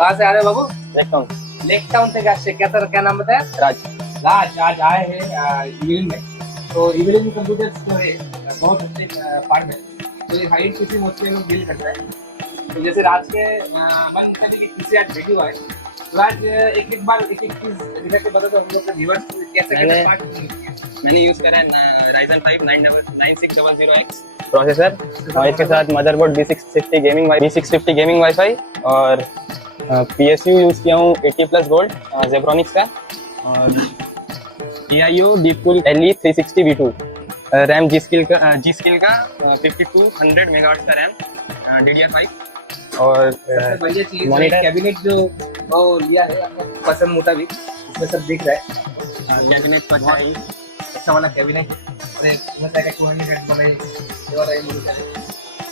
कहाँ से आ रहे हो बाबू? देखता हूँ। लेक टाउन से क्या नाम बताया? राज। राज आज आए हैं इविलिन में। तो इविलिन कंप्यूटर्स जो है बहुत अच्छे पार्ट है। तो ये हाई पीसी मोस्टली हम डील करता है। तो जैसे राज के मन करने की किसी आज वीडियो है, तो आज एक बार एक चीज दिखा के बता दो हम लोग का व्यूअर्स कैसे कैसे पार्ट मैंने यूज करा है Ryzen 5 9600X प्रोसेसर और इसके साथ मदरबोर्ड B650 गेमिंग वाईफाई और PSU यूज किया हूँ 80+ गोल्ड जेब्रॉनिक्स का और TIU डीपकूल LE360 V2 रैम जी स्किल का 5200 मेगाहर्ट्ज का रैम DDR5 और बढ़िया चीज मॉनिटर कैबिनेट जो वो लिया है आपका पसंद मुताबिक इसमें सब दिख रहा है। कैबिनेट पर अच्छा वाला कैबिनेट अरे मस्त है। 200 बनाए ये वाला ये मॉनिटर है।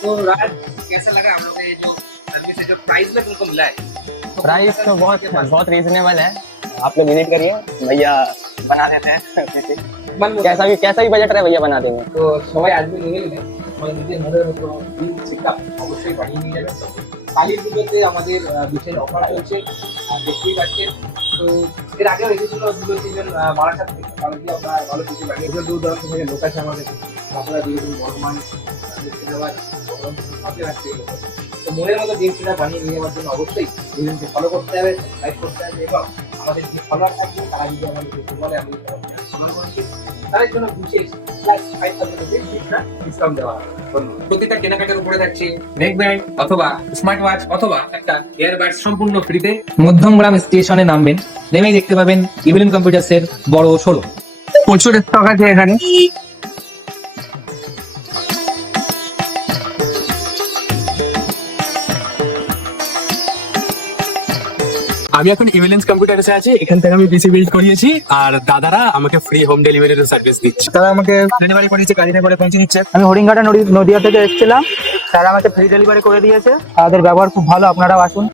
तो राज कैसा लगा हम लोग का ये जो सर्विस है जो प्राइस में तुमको मिला है? प्राइस तो बहुत रीजनेबल है। आप लोग विजिट करिए, भैया बना देते हैं PC। कैसा भी बजट रहे भैया बना देंगे। তো সবাই আসবেন নিয়ে মানে নিজের মনের মতো বিল চেকআপ অবশ্যই বানিয়ে নিয়ে যাবেন। কালীর পুজোতে আমাদের বিশেষ অফার চলছে দেখতেই পাচ্ছেন। তো এর আগেও এসেছিল 2-3 জন বারাসাত থেকে, তাদের দিয়ে আমরা ভালো কিছু বানিয়ে দূর দূরান্ত থেকে লোক আছে আমাদের। আপনারা বিভিন্ন বর্ধমান মুর্শিদাবাদ সাথে রাখতে তো মনের মতো জিনিসটা বানিয়ে নিয়ে যাওয়ার জন্য অবশ্যই ভিডিওকে ফলো করতে হবে, লাইক করতে হবে এবং আমাদের যে ফলোয়ার থাকবে তারা যদি আমাদের কিছু বলে আমি ফলো করছি তাদের জন্য বিশেষ ডিসকাউন্ট দেওয়া হবে। প্রতিটা কেনাকাটার উপরে থাকছে নেক ব্যান্ড অথবা স্মার্ট ওয়াচ অথবা একটা এয়ারবাডস সম্পূর্ণ ফ্রিতে। মধ্যমগ্রাম স্টেশনে নামবেন, নেমেই দেখতে পাবেন ইভিলিন কম্পিউটার্সের বড় শোরুম। প্রচুর স্টক আছে এখানে। আমি এখন ইভিলেন্স কম্পিউটারসে আছি, এখান থেকে আমি পিসি বিল্ড করিয়েছি আর দাদারা আমাকে ফ্রি হোম ডেলিভারির সার্ভিস দিচ্ছে। তারা আমাকে ডেলিভারি করেছে, গাড়িতে করে পৌঁছে দিচ্ছে। আমি হরিণঘাটা নদিয়া থেকে এসেছিলাম, তারা আমাকে ফ্রি ডেলিভারি করে দিয়েছে। তাদের ব্যবহার খুব ভালো, আপনারাও আসুন।